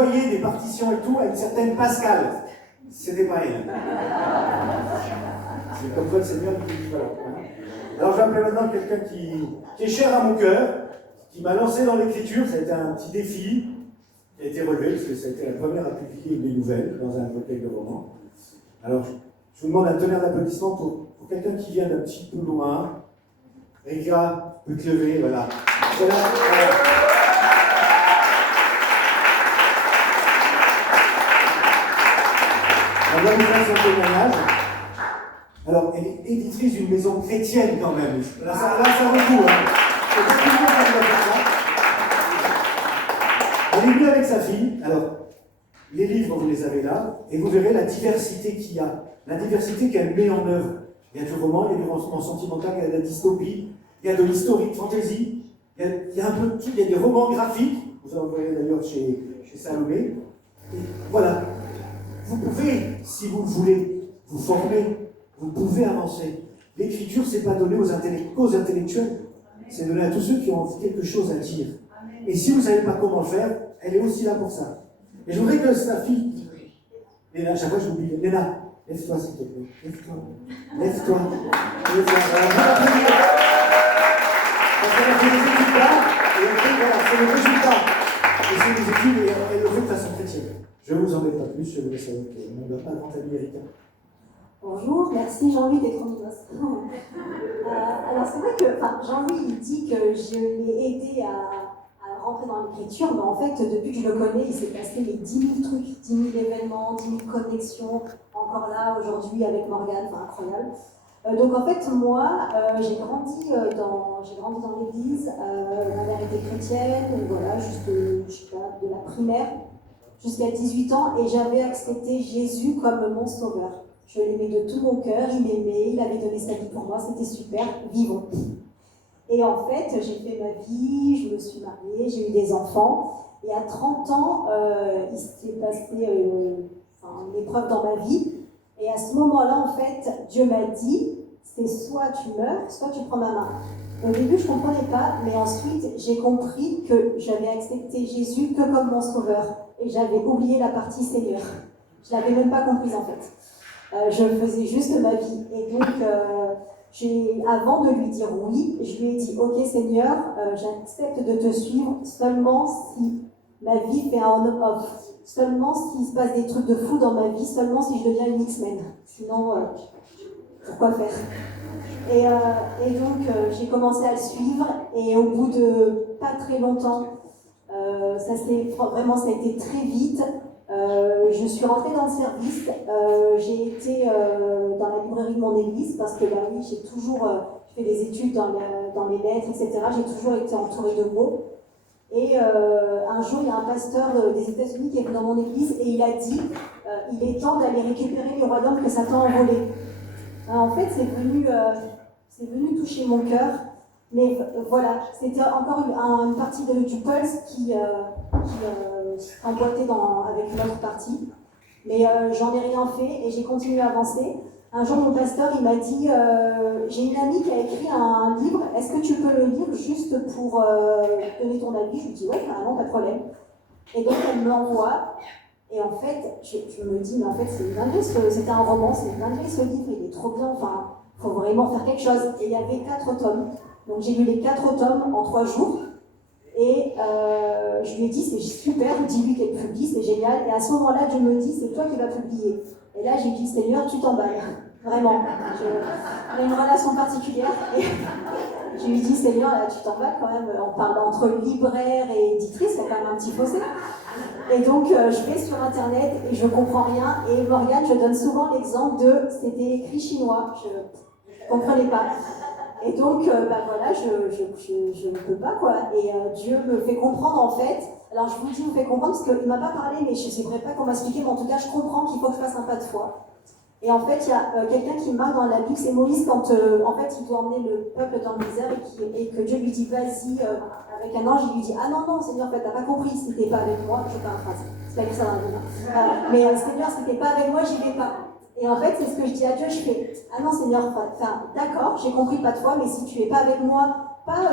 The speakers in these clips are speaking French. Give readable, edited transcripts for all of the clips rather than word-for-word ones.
envoyé des partitions et tout à une certaine Pascal. C'était pas elle. C'est comme ça le Seigneur qui dit voilà. Alors je vais appeler maintenant quelqu'un qui est cher à mon cœur, qui m'a lancé dans l'écriture. Ça a été un petit défi qui a été relevé, parce que ça a été la première à publier des nouvelles dans un recueil de romans. Alors je vous demande un tonnerre d'applaudissements pour quelqu'un qui vient d'un petit peu loin. Rika, peut te lever, voilà. Voilà. On va vous faire son témoignage. Alors, elle est éditrice d'une maison chrétienne quand même. Là, ça vaut le coup. Elle est venue avec sa fille. Alors, les livres, vous les avez là, et vous verrez la diversité qu'il y a. La diversité qu'elle met en œuvre. Il y a du roman, il y a du roman sentimental, il y a de la dystopie, il y a de l'historique fantasy, il y a un peu de tout, il y a des romans graphiques. Vous en voyez d'ailleurs chez Salomé. Et voilà. Vous pouvez, si vous le voulez, vous former, vous pouvez avancer. L'écriture, c'est pas donné aux intellectuels, c'est donné à tous ceux qui ont quelque chose à dire. Et si vous ne savez pas comment le faire, elle est aussi là pour ça. Et je voudrais que sa fille, Léna, chaque fois j'oublie, Léna, lève-toi s'il te plaît, lève-toi. Parce qu'elle a fait des études là, et après, voilà, c'est le résultat. Et c'est des études, et elle le fait de façon chrétienne. Je ne vous embête pas plus, je vous laisse avec mon papa, grand ami Erika. Bonjour, merci Jean-Louis d'être en Écosse. Alors c'est vrai que Jean-Louis il dit que je l'ai aidé à rentrer dans l'écriture, mais en fait depuis que je le connais, il s'est passé les 10 000 trucs, 10 000 événements, 10 000 connexions, encore là aujourd'hui avec Morgane, incroyable. Donc en fait moi, j'ai grandi dans l'église, ma mère était chrétienne, voilà, je sais pas, de la primaire jusqu'à 18 ans, et j'avais accepté Jésus comme mon sauveur. Je l'aimais de tout mon cœur, il m'aimait, il avait donné sa vie pour moi, c'était super, vivons. Et en fait, j'ai fait ma vie, je me suis mariée, j'ai eu des enfants, et à 30 ans, il s'est passé une épreuve dans ma vie, et à ce moment-là, en fait, Dieu m'a dit, c'est soit tu meurs, soit tu prends ma main. Au début, je ne comprenais pas, mais ensuite, j'ai compris que j'avais accepté Jésus que comme mon sauveur, et j'avais oublié la partie Seigneur. Je ne l'avais même pas comprise, en fait. Je faisais juste ma vie. Et donc, avant de lui dire oui, je lui ai dit « Ok Seigneur, j'accepte de te suivre seulement si ma vie fait un on-off, seulement s'il se passe des trucs de fou dans ma vie, seulement si je deviens une X-Men. Sinon, pourquoi faire ?» Et donc, j'ai commencé à le suivre, et au bout de pas très longtemps, ça a été très vite. Je suis rentrée dans le service, j'ai été dans la librairie de mon église parce que oui, j'ai toujours fait des études dans les lettres, etc. J'ai toujours été entourée de mots. Et un jour, il y a un pasteur des États-Unis qui est venu dans mon église et il a dit il est temps d'aller récupérer le royaume que Satan a envolé. En fait, c'est venu toucher mon cœur. Mais voilà, c'était encore une partie du pulse qui emboîtait avec une autre partie. Mais j'en ai rien fait et j'ai continué à avancer. Un jour, mon pasteur, il m'a dit j'ai une amie qui a écrit un livre, est-ce que tu peux le lire juste pour donner ton avis? Je lui dis ouais, carrément, pas de problème. Et donc, elle me l'envoie. Et en fait, je me dis, mais en fait, c'est une dinguerie, c'était un roman, c'est une dinguerie ce livre, il est trop bien, il faut vraiment faire quelque chose. Et il y avait 4 tomes. Donc j'ai lu les 4 tomes en 3 jours, et je lui ai dit c'est super, dis-lui qu'elle publie, c'est génial. Et à ce moment-là, Dieu me dit c'est toi qui vas publier. Et là j'ai dit Seigneur, tu t'emballes, vraiment. On a une relation particulière. Et je lui ai dit Seigneur, là tu t'emballes quand même, on parle entre libraire et éditrice, c'est quand même un petit fossé. Et donc je vais sur internet et je comprends rien. Et Morgane, je donne souvent l'exemple de c'était écrit chinois, je ne comprenais pas. Et donc, voilà, je ne peux pas, quoi. Et Dieu me fait comprendre, en fait. Alors, je vous dis, me fait comprendre, parce qu'il ne m'a pas parlé, mais je ne sais pas qu'on m'expliquer, mais en tout cas, je comprends qu'il faut que je fasse un pas de foi. Et en fait, il y a quelqu'un qui marque dans la Bible, c'est Moïse, quand, en fait, il doit emmener le peuple dans le désert, et que Dieu lui dit, vas-y, avec un ange, il lui dit, ah non, non, Seigneur, en fait, t'as pas compris, si t'es pas avec moi, je paraphrase. C'est pas écrit ça dans la Bible. Mais Seigneur, si t'es pas avec moi, j'y vais pas. Et en fait, c'est ce que je dis à Dieu, je fais « Ah non Seigneur, d'accord, j'ai compris pas de foi, mais si tu es pas avec moi, pas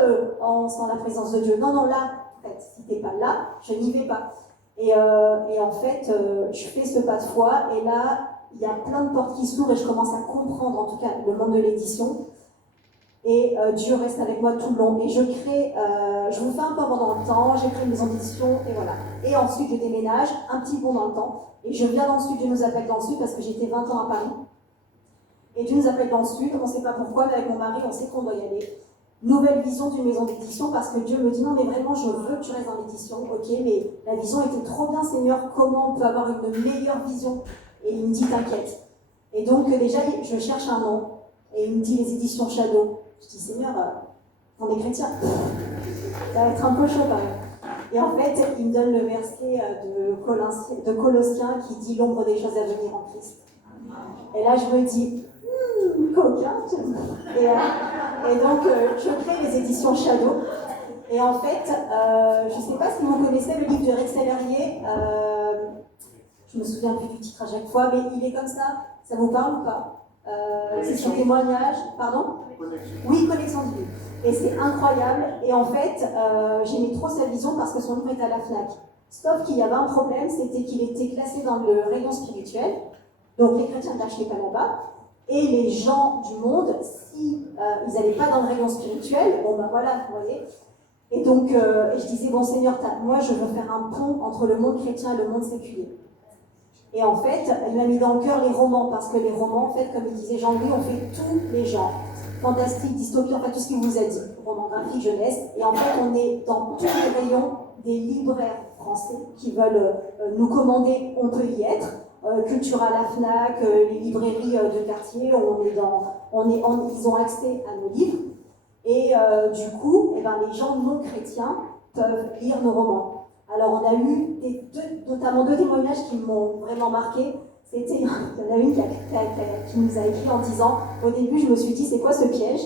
sans la présence de Dieu, non, là, en fait, si t'es pas là, je n'y vais pas. » Et en fait, je fais ce pas de foi, et là, il y a plein de portes qui s'ouvrent, et je commence à comprendre, en tout cas, le monde de l'édition. Et Dieu reste avec moi tout le long. Et je crée, je vous fais un pas dans le temps, j'ai créé une maison d'édition, et voilà. Et ensuite, je déménage, un petit bond dans le temps, et je viens dans le sud, Dieu nous appelle dans le sud, parce que j'étais 20 ans à Paris. Et Dieu nous appelle dans le sud, on ne sait pas pourquoi, mais avec mon mari, on sait qu'on doit y aller. Nouvelle vision d'une maison d'édition, parce que Dieu me dit, non mais vraiment, je veux que tu restes dans l'édition, ok, mais la vision était trop bien, Seigneur, comment on peut avoir une meilleure vision? Et il me dit, t'inquiète. Et donc, déjà, je cherche un nom, et il me dit, les éditions Shadow. Je dis, Seigneur, on est chrétien. Ça va être un peu chaud quand même. Et en fait, il me donne le verset de Colossiens qui dit l'ombre des choses à venir en Christ. Et là, je me dis, coquin. Et donc, je crée les éditions Shadow. Et en fait, je ne sais pas si vous connaissez le livre de Rex Sellerier. Je me souviens plus du titre à chaque fois, mais il est comme ça. Ça vous parle ou pas? C'est son témoignage. Pardon? Oui, Connexion divine. Et c'est incroyable. Et en fait, j'aimais trop sa vision parce que son livre est à la FNAC. Sauf qu'il y avait un problème, c'était qu'il était classé dans le rayon spirituel. Donc les chrétiens ne l'achetaient pas là-bas. Et les gens du monde, si ils n'allaient pas dans le rayon spirituel, bon ben voilà, vous voyez. Et donc, je disais, bon Seigneur, moi je veux faire un pont entre le monde chrétien et le monde séculier. Et en fait, il m'a mis dans le cœur les romans, parce que les romans, en fait, comme il disait Jean-Louis, on fait tous les genres. Fantastique, dystopie, en fait, tout ce qu'il vous a dit. Roman graphique, jeunesse. Et en fait, on est dans tous les rayons des libraires français qui veulent nous commander, on peut y être. Cultura, la FNAC, les librairies de quartier, ils ont accès à nos livres. Et du coup, eh ben, les gens non chrétiens peuvent lire nos romans. Alors, on a eu notamment deux témoignages qui m'ont vraiment marqué. Il y en a une qui nous a écrit en disant, au début, je me suis dit, c'est quoi ce piège?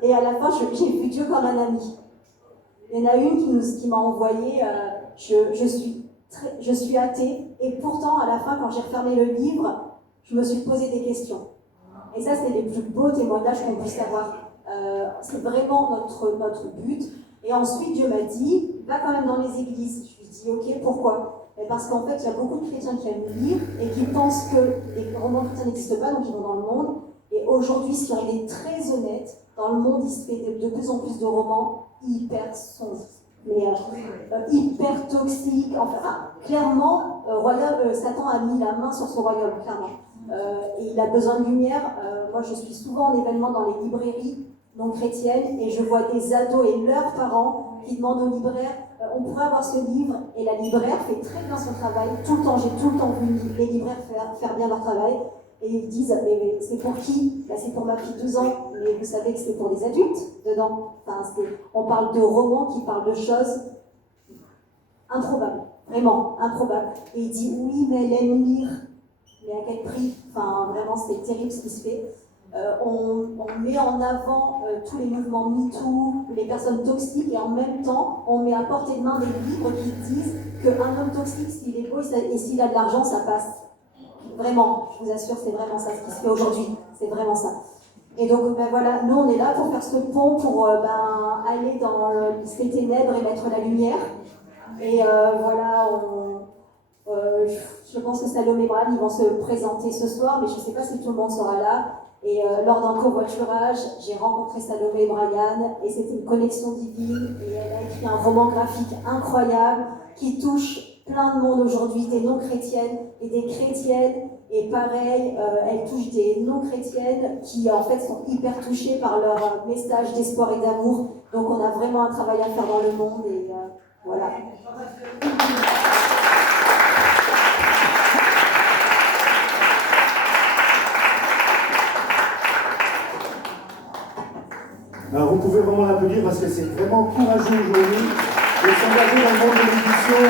Et à la fin, j'ai vu Dieu comme un ami. Il y en a une qui m'a envoyé, je suis athée, et pourtant, à la fin, quand j'ai refermé le livre, je me suis posé des questions. Et ça, c'est les plus beaux témoignages qu'on puisse avoir. C'est vraiment notre but. Et ensuite, Dieu m'a dit, va quand même dans les églises. Je lui ai dit, ok, pourquoi? Parce qu'en fait, il y a beaucoup de chrétiens qui aiment lire et qui pensent que les romans chrétiens n'existent pas, donc ils vont dans le monde. Et aujourd'hui, si on est très honnête, dans le monde, il se fait de plus en plus de romans hyper sombres, mais hyper toxiques. Enfin, clairement, Satan a mis la main sur ce royaume, clairement. Et il a besoin de lumière. Moi, je suis souvent en événement dans les librairies non chrétiennes et je vois des ados et leurs parents qui demandent au libraire on pourrait avoir ce livre, et la libraire fait très bien son travail. Tout le temps, j'ai tout le temps vu les libraires faire bien leur travail, et ils disent mais c'est pour qui? C'est pour ma fille de 2 ans, mais vous savez que c'est pour les adultes dedans. Enfin, on parle de romans qui parlent de choses improbables, vraiment improbables. Et il dit oui, mais elle aime lire, mais à quel prix? Enfin, vraiment, c'est terrible ce qui se fait. On met en avant tous les mouvements MeToo, les personnes toxiques, et en même temps, on met à portée de main des livres qui disent qu'un homme toxique, s'il est beau et s'il a de l'argent, ça passe. Vraiment, je vous assure, c'est vraiment ça ce qui se fait aujourd'hui. C'est vraiment ça. Et donc, ben voilà, nous, on est là pour faire ce pont, pour aller dans ces ténèbres et mettre la lumière. Et voilà, je pense que Salomé et Brian, ils vont se présenter ce soir, mais je ne sais pas si tout le monde sera là. Et lors d'un covoiturage, j'ai rencontré Salomé et Brian, et c'était une connexion divine, et elle a écrit un roman graphique incroyable qui touche plein de monde aujourd'hui, des non-chrétiennes et des chrétiennes, et pareil, elle touche des non-chrétiennes qui en fait sont hyper touchées par leur message d'espoir et d'amour. Donc on a vraiment un travail à faire dans le monde, et voilà. Alors vous pouvez vraiment l'applaudir parce que c'est vraiment courageux aujourd'hui de s'engager dans le monde de l'édition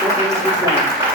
quand on est chrétien.